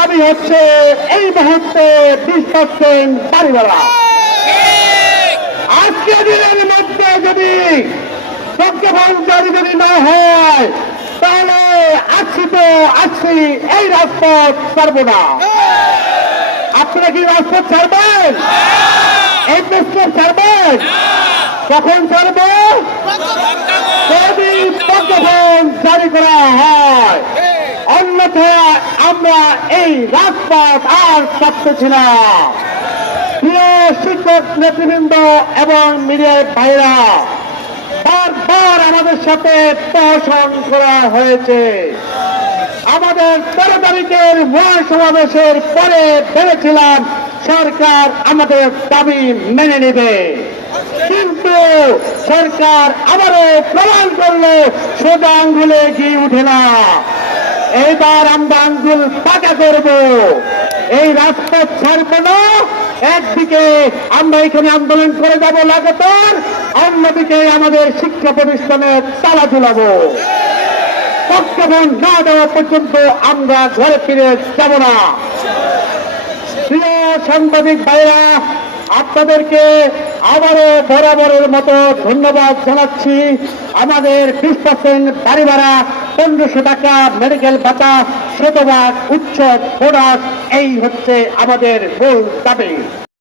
দাবি হচ্ছে এই মুহূর্তে 20% বাড়ি বাড়া। আজকে দিনের মধ্যে যদি প্রজ্ঞাপন জারি যদি না হয় তাহলে আছি এই রাজপথ ছাড়বো না। আপনারা কি রাজপথ ছাড়বেন? এই প্রস্তাব ছাড়বেন? কখন ছাড়বো? যদি প্রজ্ঞাপন জারি করা হয়, অন্যথায় আমরা এই রাজপথ আর ছাড়তেছি না। প্রিয় শিক্ষক নেতৃবৃন্দ এবং মিডিয়ার ভাইরা, বারবার আমাদের সাথে প্রহসন করা হয়েছে। আমাদের 13 তারিখের মহাসমাবেশের পরে ভেবেছিলাম সরকার আমাদের দাবি মেনে নেবে, কিন্তু সরকার আবারও প্রমাণ করলো সোজা আঙ্গুলে ঘি উঠে না। এইবার আমরা আঙ্গুল পাকা করব, এই রাজপথ ছাড়বো না। একদিকে আমরা এখানে আন্দোলন করে যাব লাগাতার, অন্যদিকে আমাদের শিক্ষা প্রতিষ্ঠানে তালা ঝুলাবো। প্রজ্ঞাপন না দেওয়া পর্যন্ত আমরা ঘরে ফিরে যাব না। প্রিয় সাংবাদিক ভাইরা, আপনাদেরকে আবারও বরাবরের মতো ধন্যবাদ জানাচ্ছি। আমাদের 20% বাড়ি ভাড়া, 1500 টাকা মেডিকেল ভাতা, শতভাগ উচ্চ বোনাস, এই হচ্ছে আমাদের মূল দাবি।